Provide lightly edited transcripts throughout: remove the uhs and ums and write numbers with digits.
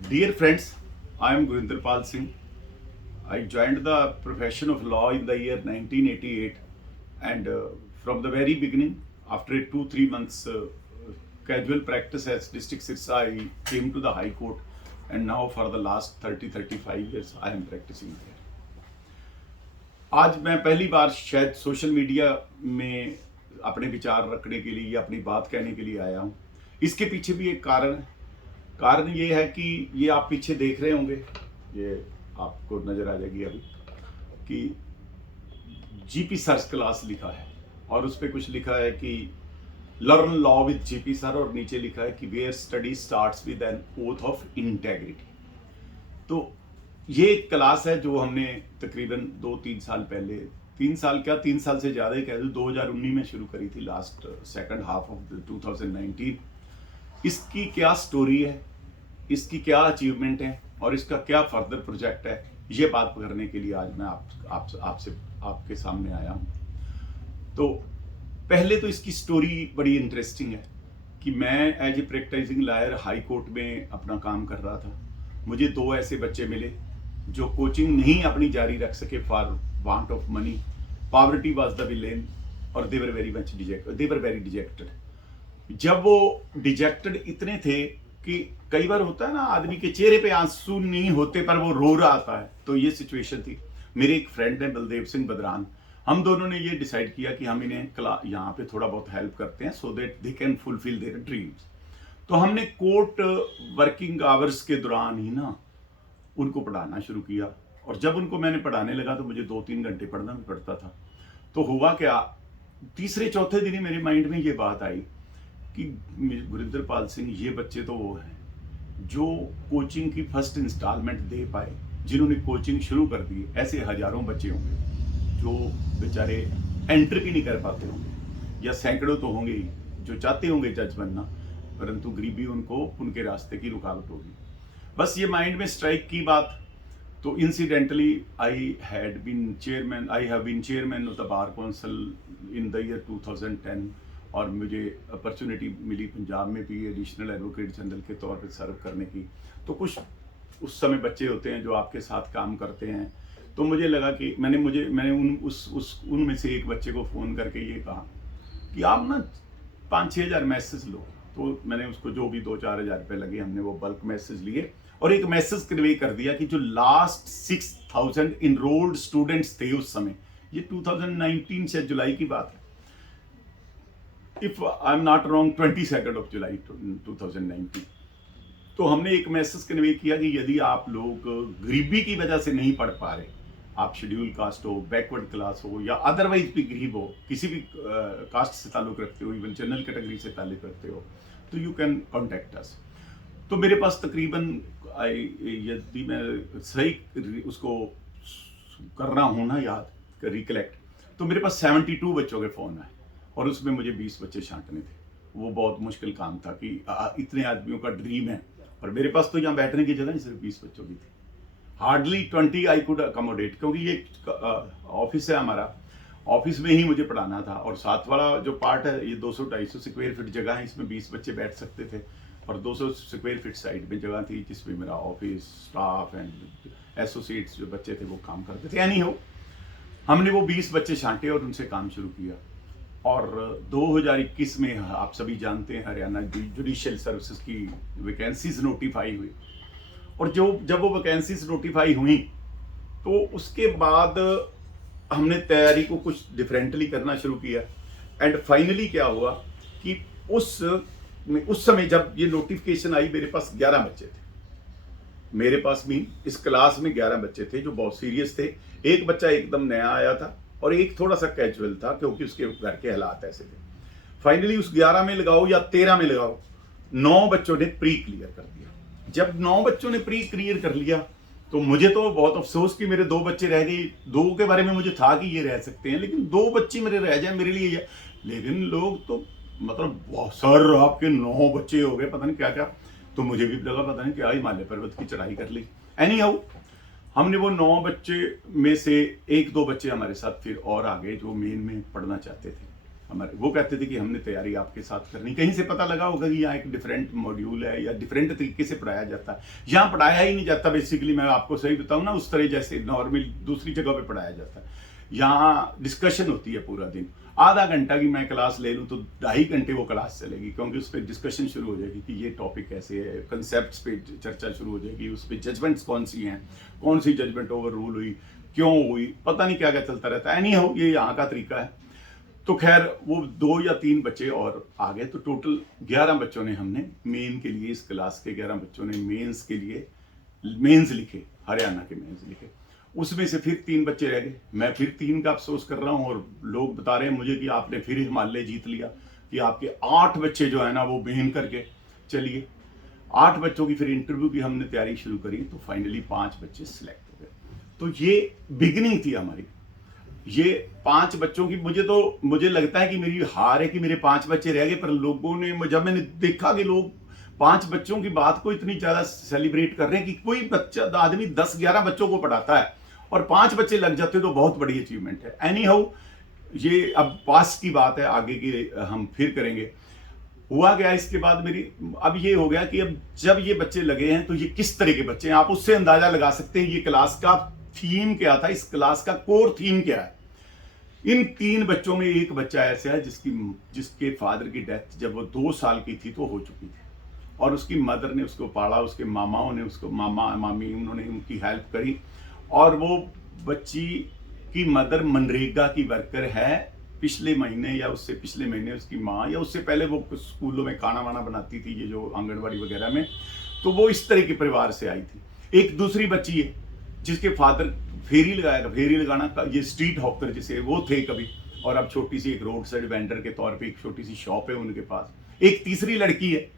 Dear friends, I am Gurinder Pal Singh. I joined the profession of law in the year 1988, and from the very beginning, after a 2 3 months casual practice as district Sirsa, I came to the High Court, and now for the last 30 35 years, I am practicing there. आज मैं पहली बार शायद social media में अपने विचार रखने के लिए या अपनी बात कहने के लिए आया हूँ। इसके पीछे भी एक कारण है। कारण ये है कि ये आप पीछे देख रहे होंगे, ये आपको नजर आ जाएगी अभी, कि जीपी सर्स क्लास लिखा है और उस पर कुछ लिखा है कि learn law with GP sir, और नीचे लिखा है कि where study starts with an oath of integrity. तो ये एक क्लास है जो हमने तकरीबन 2 3 साल पहले, 3 साल क्या, 3 साल से ज़्यादा ही कह दो, 2019 में शुरू करी थी, लास्ट सेकंड हाफ ऑफ 2019। इसकी क्या स्टोरी है, इसकी क्या अचीवमेंट है और इसका क्या फर्दर प्रोजेक्ट है, ये बात करने के लिए आज मैं आपसे आपके सामने आया हूँ। तो पहले तो इसकी स्टोरी बड़ी इंटरेस्टिंग है कि मैं as a practising lawyer high court में अपना काम कर रहा था। मुझे 2 ऐसे बच्चे मिले जो कोचिंग नहीं अपनी जारी रख सके for want of money. Poverty was the villain और दे वर वेरी डिजेक्टेड। जब वो डिजेक्टेड इतने थे कि कई बार होता है ना, आदमी के चेहरे पे आंसू नहीं होते पर वो रो रहा था, तो ये सिचुएशन थी। मेरे एक फ्रेंड है बलदेव सिंह बदरान, हम दोनों ने ये डिसाइड किया कि हम इन्हें यहाँ पे थोड़ा बहुत हेल्प करते हैं so that they can fulfil their dreams. तो हमने कोर्ट वर्किंग आवर्स के दौरान ही ना उनको पढ़ाना शुरू किया, और जब उनको मैंने पढ़ाने लगा तो मुझे 2 3 घंटे पढ़ना भी पड़ता था। तो हुआ क्या, तीसरे चौथे दिन ही मेरे माइंड में ये बात आई कि गुरिंदर पाल सिंह, ये बच्चे तो वो हैं जो कोचिंग की फर्स्ट इंस्टॉलमेंट दे पाए, जिन्होंने कोचिंग शुरू कर दी। ऐसे हजारों बच्चे होंगे जो बेचारे एंटर भी नहीं कर पाते होंगे, या सैकड़ों तो होंगे ही जो चाहते होंगे जज बनना, परंतु गरीबी उनको उनके रास्ते की रुकावट होगी। बस ये माइंड में स्ट्राइक की बात। तो incidentally I have been chairman of the bar council in the year 2010, और मुझे अपॉर्चुनिटी मिली पंजाब में भी एडिशनल एडवोकेट जनरल के तौर पे सर्व करने की। तो कुछ उस समय बच्चे होते हैं जो आपके साथ काम करते हैं, तो मुझे लगा कि मैंने उनमें से एक बच्चे को फ़ोन करके ये कहा कि आप ना 5 6 हज़ार मैसेज लो। तो मैंने उसको जो भी 2 4 हज़ार रुपये लगे, हमने वो बल्क मैसेज लिए और एक मैसेज कन्वे कर दिया कि जो लास्ट 6000 इनरोल्ड स्टूडेंट्स थे उस समय, ये 2019 से जुलाई की बात है, if I am not wrong 22 of July 2019। तो हमने एक मैसेज कन्वे किया कि यदि आप लोग गरीबी की वजह से नहीं पढ़ पा रहे, आप शेड्यूल कास्ट हो, बैकवर्ड क्लास हो, या अदरवाइज भी गरीब हो, किसी भी कास्ट से ताल्लुक रखते हो, इवन जनरल कैटेगरी से ताल्लुक रखते हो, तो यू कैन कॉन्टेक्ट अस। तो मेरे पास तकरीबन, यदि मैं सही उसको कर रहा हूँ ना याद, रिकलेक्ट, तो मेरे पास 72 बच्चों के फ़ोन आए और उसमें मुझे 20 बच्चे छांटने थे। वो बहुत मुश्किल काम था कि इतने आदमियों का ड्रीम है और मेरे पास तो यहाँ बैठने की जगह ही सिर्फ 20 बच्चों की थी। हार्डली 20 आई कुड अकोमोडेट, क्योंकि ये ऑफिस है हमारा, ऑफिस में ही मुझे पढ़ाना था, और साथ वाला जो पार्ट है ये 200 250 स्क्वायर फीट जगह है, इसमें 20 बच्चे बैठ सकते थे, और 200 स्क्वायर फीट साइड में जगह थी जिसमें मेरा ऑफिस स्टाफ एंड एसोसिएट्स जो बच्चे थे वो काम करते थे। एनी हो, हमने वो 20 बच्चे छांटे और उनसे काम शुरू किया। और 2021 में आप सभी जानते हैं हरियाणा जुडिशियल सर्विसेज की वैकेंसीज नोटिफाई हुई, और जब वो वैकेंसीज नोटिफाई हुई तो उसके बाद हमने तैयारी को कुछ डिफरेंटली करना शुरू किया। एंड फाइनली क्या हुआ कि उस समय जब ये नोटिफिकेशन आई, मेरे पास 11 बच्चे थे। मेरे पास भी इस क्लास में 11 बच्चे थे जो बहुत सीरियस थे। एक बच्चा एकदम नया आया था और एक थोड़ा सा कैजुअल था, क्योंकि उसके घर के हालात ऐसे थे। फाइनली उस 11 में लगाओ या 13 में लगाओ, 9 बच्चों ने प्री क्लियर कर दिया। जब 9 बच्चों ने प्री क्लियर कर लिया तो मुझे तो बहुत अफसोस कि मेरे 2 बच्चे रह गए। 2 के बारे में मुझे था कि ये रह सकते हैं, लेकिन 2 बच्चे मेरे रह जाए मेरे लिए। लेकिन लोग तो मतलब, सर आपके 9 बच्चे हो गए, पता नहीं क्या क्या। तो मुझे भी लगा पता नहीं क्या हिमालय पर्वत की चढ़ाई कर ली। एनी हाउ, हमने वो 9 बच्चे में से 1 2 बच्चे हमारे साथ फिर और आ गए जो मेन में पढ़ना चाहते थे। हमारे, वो कहते थे कि हमने तैयारी आपके साथ करनी। कहीं से पता लगा होगा कि यहाँ एक डिफरेंट मॉड्यूल है या डिफरेंट तरीके से पढ़ाया जाता है। यहाँ पढ़ाया ही नहीं जाता बेसिकली, मैं आपको सही बताऊँ ना, उस तरह जैसे नॉर्मल दूसरी जगह पे पढ़ाया जाता है। यहाँ डिस्कशन होती है पूरा दिन, आधा घंटा की मैं क्लास ले लूँ तो 2.5 घंटे वो क्लास चलेगी, क्योंकि उस पर डिस्कशन शुरू हो जाएगी कि ये टॉपिक कैसे है, कंसेप्ट पे चर्चा शुरू हो जाएगी, उस पर जजमेंट्स कौन सी हैं, कौन सी जजमेंट ओवर रूल हुई, क्यों हुई, पता नहीं क्या क्या चलता रहता है। एनी हाउ ये यहाँ का तरीका है। तो खैर वो 2 या 3 बच्चे और आ गए, तो टोटल 11 बच्चों ने, हमने मेन के लिए, इस क्लास के 11 बच्चों ने मेंस के लिए मेंस लिखे, हरियाणा के मेंस लिखे। उसमें से फिर 3 बच्चे रह गए। मैं फिर 3 का अफसोस कर रहा हूँ, और लोग बता रहे हैं मुझे कि आपने फिर हिमालय जीत लिया, कि आपके 8 बच्चे जो है ना वो मेन करके चलिए। 8 बच्चों की फिर इंटरव्यू की हमने तैयारी शुरू करी, तो फाइनली 5 बच्चे सिलेक्ट हो गए। तो ये बिगिनिंग थी हमारी। ये 5 बच्चों की, मुझे लगता है कि मेरी हार है कि मेरे 5 बच्चे रह गए, पर लोगों ने, जब मैंने देखा कि लोग 5 बच्चों की बात को इतनी ज्यादा सेलिब्रेट कर रहे हैं, कि कोई बच्चा, आदमी 10-11 बच्चों को पढ़ाता है और 5 बच्चे लग जाते तो बहुत बड़ी अचीवमेंट है। एनी हाउ ये अब पास की बात है, आगे की हम फिर करेंगे। हुआ गया इसके बाद मेरी, अब ये हो गया कि अब जब ये बच्चे लगे हैं तो ये किस तरह के बच्चे हैं, आप उससे अंदाजा लगा सकते हैं ये क्लास का थीम क्या था, इस क्लास का कोर थीम क्या है। इन 3 बच्चों में एक बच्चा ऐसा है जिसके फादर की डेथ जब वो 2 साल की थी तो हो चुकी थी, और उसकी मदर ने उसको पाला, उसके मामाओं ने उसको, मामा मामी उन्होंने उनकी हेल्प करी, और वो बच्ची की मदर मनरेगा की वर्कर है। पिछले महीने या उससे पिछले महीने उसकी माँ, या उससे पहले वो स्कूलों में खाना वाना बनाती थी, ये जो आंगनबाड़ी वगैरह में, तो वो इस तरह के परिवार से आई थी। एक दूसरी बच्ची है जिसके फादर फेरी लगाना, ये स्ट्रीट हॉकर जिसे वो थे कभी, और अब छोटी सी एक रोड साइड वेंडर के तौर पे एक छोटी सी शॉप है उनके पास। एक तीसरी लड़की है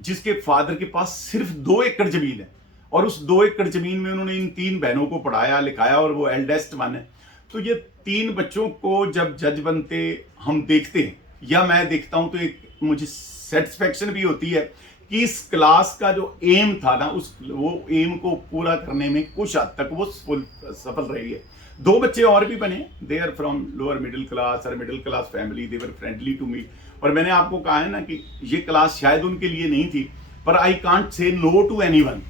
जिसके फादर के पास सिर्फ 2 एकड़ जमीन है, और उस 2 एकड़ जमीन में उन्होंने इन 3 बहनों को पढ़ाया लिखाया, और वो एल्डेस्ट वन है। तो ये 3 बच्चों को जब जज बनते हम देखते हैं, या मैं देखता हूं, तो एक मुझे सेटिस्फेक्शन भी होती है कि इस क्लास का जो एम था ना, वो एम को पूरा करने में कुछ हद तक वो सफल रही है। 2 बच्चे और भी बने, they are from lower middle class और middle class family, they were friendly to me. और मैंने आपको कहा है ना कि ये क्लास शायद उनके लिए नहीं थी, पर I can't say no to anyone.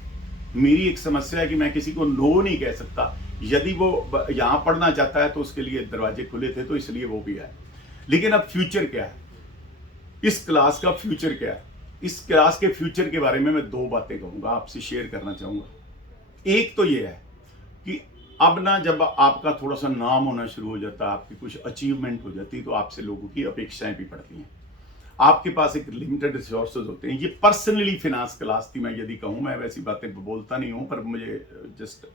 मेरी एक समस्या है कि मैं किसी को नो नहीं कह सकता। यदि वो यहाँ पढ़ना चाहता है तो उसके लिए दरवाजे खुले थे, तो इसलिए वो भी है। लेकिन अब फ्यूचर क्या है, इस क्लास का फ्यूचर क्या है? इस क्लास के फ्यूचर के बारे में मैं 2 बातें कहूंगा, आपसे शेयर करना चाहूंगा। एक तो ये है कि अब ना, जब आपका थोड़ा सा नाम होना शुरू हो जाता है, आपकी कुछ अचीवमेंट हो जाती है, तो आपसे लोगों की अपेक्षाएं भी बढ़ती हैं। आपके पास एक लिमिटेड रिसोर्सेज होते हैं। ये पर्सनली फिनांस क्लास थी, मैं यदि कहूँ, मैं वैसी बातें बोलता नहीं हूँ, पर मुझे जस्ट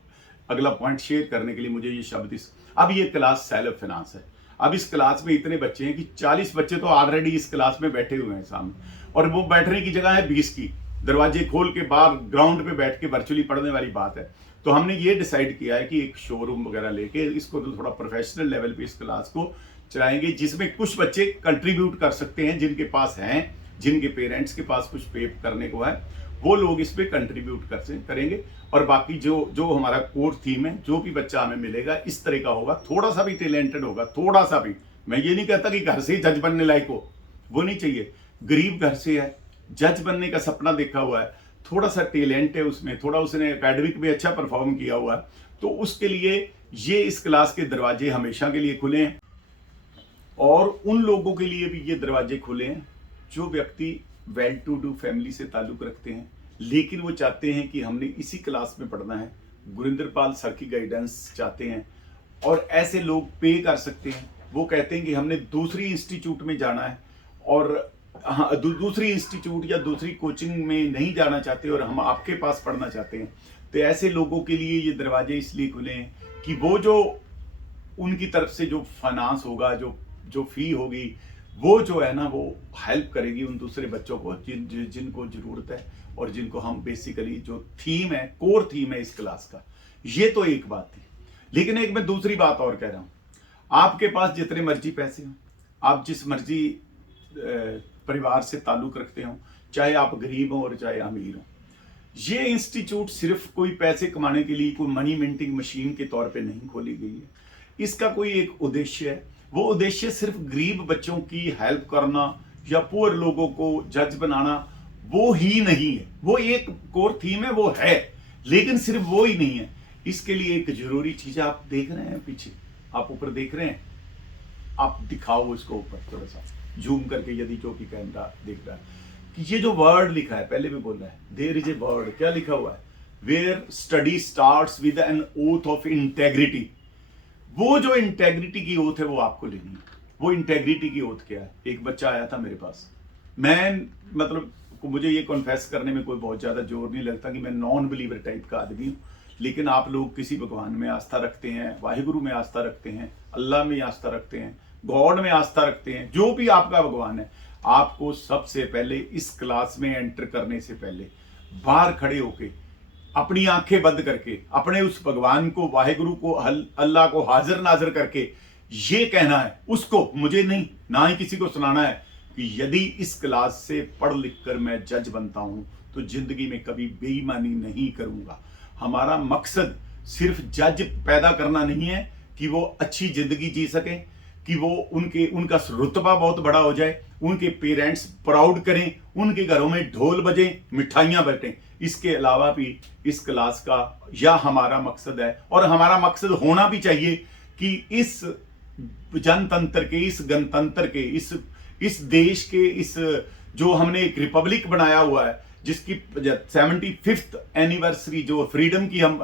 अगला पॉइंट शेयर करने के लिए मुझे ये शब्द अब ये क्लास सेल्फ फाइनेंस है। अब इस क्लास में इतने बच्चे हैं कि 40 बच्चे तो ऑलरेडी इस क्लास में बैठे हुए हैं सामने, और वो बैठने की जगह है 20 की, दरवाजे खोल के बाहर ग्राउंड पे बैठ के वर्चुअली पढ़ने वाली बात है। तो हमने ये डिसाइड किया है कि एक शोरूम वगैरह लेके इसको तो थोड़ा प्रोफेशनल लेवल पे इस क्लास को चलाएंगे, जिसमें कुछ बच्चे कंट्रीब्यूट कर सकते हैं, जिनके पास हैं, जिनके पेरेंट्स के पास कुछ पे करने को है, वो लोग इस पे कंट्रीब्यूट करेंगे। और बाकी जो हमारा कोर थीम है, जो भी बच्चा हमें मिलेगा इस तरह का होगा, थोड़ा सा भी टैलेंटेड होगा, थोड़ा सा भी। मैं ये नहीं कहता कि घर से ही जज बनने लायक हो, वो नहीं चाहिए। गरीब घर से है, जज बनने का सपना देखा हुआ है, थोड़ा सा टैलेंट है उसमें, थोड़ा उसने एकेडमिक में अच्छा परफॉर्म किया हुआ है, तो उसके लिए ये इस क्लास के दरवाजे हमेशा के लिए खुले हैं। और उन लोगों के लिए भी ये दरवाजे खुले हैं जो व्यक्ति वेल टू डू फैमिली से ताल्लुक रखते हैं, लेकिन वो चाहते हैं कि हमने इसी क्लास में पढ़ना है, गुरिंदर पाल सर की गाइडेंस चाहते हैं, और ऐसे लोग पे कर सकते हैं। वो कहते हैं कि हमने दूसरी इंस्टीट्यूट में जाना है, और दूसरी इंस्टीट्यूट या दूसरी कोचिंग में नहीं जाना चाहते, और हम आपके पास पढ़ना चाहते हैं। तो ऐसे लोगों के लिए ये दरवाजे इसलिए खुले हैं कि वो जो उनकी तरफ से जो फाइनेंस होगा, जो फी होगी, वो जो है ना, वो हेल्प करेगी उन दूसरे बच्चों को जिनको जरूरत है, और जिनको हम बेसिकली जो थीम है, कोर थीम है इस क्लास का। ये तो एक बात थी। लेकिन एक मैं दूसरी बात और कह रहा हूं, आपके पास जितने मर्जी पैसे हो, आप जिस मर्जी परिवार से ताल्लुक रखते हो, चाहे आप गरीब हो और चाहे अमीर हो, ये इंस्टीट्यूट सिर्फ कोई पैसे कमाने के लिए, कोई मनी मिंटिंग मशीन के तौर पे नहीं खोली गई है। इसका कोई एक उद्देश्य है वो उद्देश्य सिर्फ गरीब बच्चों की हेल्प करना या पुअर लोगों को जज बनाना वो ही नहीं है। वो एक कोर थीम है, वो है, लेकिन सिर्फ वो ही नहीं है। इसके लिए एक जरूरी चीज आप देख रहे हैं पीछे, आप ऊपर देख रहे हैं, आप दिखाओ इसको ऊपर थोड़ा सा जूम करके, यदि जो भी कैमरा देख रहा है, कि ये जो वर्ड लिखा है, पहले भी बोला है, देयर इज ए वर्ड, क्या लिखा हुआ है, where study starts with an oath of integrity. वो जो इंटेग्रिटी की ओथ है वो आपको लेनी है। वो इंटेग्रिटी की ओथ क्या है? एक बच्चा आया था मेरे पास, मैं मतलब मुझे ये कॉन्फेस करने में कोई बहुत ज्यादा जोर नहीं लगता कि मैं नॉन बिलीवर टाइप का आदमी हूँ, लेकिन आप लोग किसी भगवान में आस्था रखते हैं, वाहिगुरु में आस्था रखते हैं, अल्लाह में आस्था रखते हैं, गॉड में आस्था रखते हैं, जो भी आपका भगवान है, आपको सबसे पहले इस क्लास में एंटर करने से पहले बाहर खड़े होके अपनी आंखें बंद करके अपने उस भगवान को, वाहिगुरु को, अल्लाह को हाजिर नाजिर करके ये कहना है उसको, मुझे नहीं, ना ही किसी को सुनाना है, कि यदि इस क्लास से पढ़ लिख कर मैं जज बनता हूं तो जिंदगी में कभी बेईमानी नहीं करूंगा। हमारा मकसद सिर्फ जज पैदा करना नहीं है कि वो अच्छी जिंदगी जी सके, कि वो उनका रुतबा बहुत बड़ा हो जाए, उनके पेरेंट्स प्राउड करें, उनके घरों में ढोल बजे, मिठाइयां बटें। इसके अलावा भी इस क्लास का या हमारा मकसद है, और हमारा मकसद होना भी चाहिए, कि इस जनतंत्र के, इस गणतंत्र के, इस देश के, इस जो हमने एक रिपब्लिक बनाया हुआ है, जिसकी 75th एनिवर्सरी, जो फ्रीडम की हम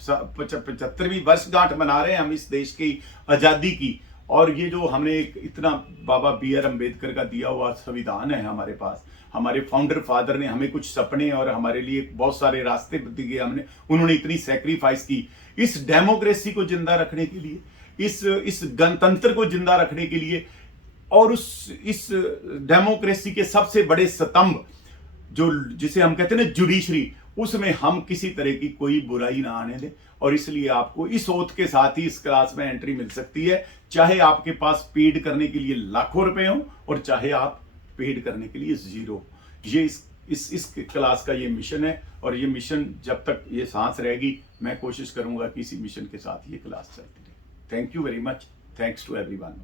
75वीं वर्षगांठ मना रहे हैं हम इस देश की आज़ादी की, और ये जो हमने एक इतना बाबा B.R. अम्बेडकर का दिया हुआ संविधान है हमारे पास, हमारे फाउंडर फादर ने हमें कुछ सपने और हमारे लिए बहुत सारे रास्ते दिए, उन्होंने इतनी सेक्रीफाइस की इस डेमोक्रेसी को जिंदा रखने के लिए, इस गणतंत्र को जिंदा रखने के लिए, और इस डेमोक्रेसी के सबसे बड़े स्तंभ जो जिसे हम कहते हैं ना जुडिशरी, उसमें हम किसी तरह की कोई बुराई ना आने दें। और इसलिए आपको इस ओथ के साथ ही इस क्लास में एंट्री मिल सकती है, चाहे आपके पास पेड करने के लिए लाखों रुपए हो और चाहे आप पेड करने के लिए जीरो। ये इस क्लास का ये मिशन है, और ये मिशन जब तक ये सांस रहेगी मैं कोशिश करूंगा कि इसी मिशन के साथ ये क्लास चलती रहे। Thank you very much, thanks to everyone.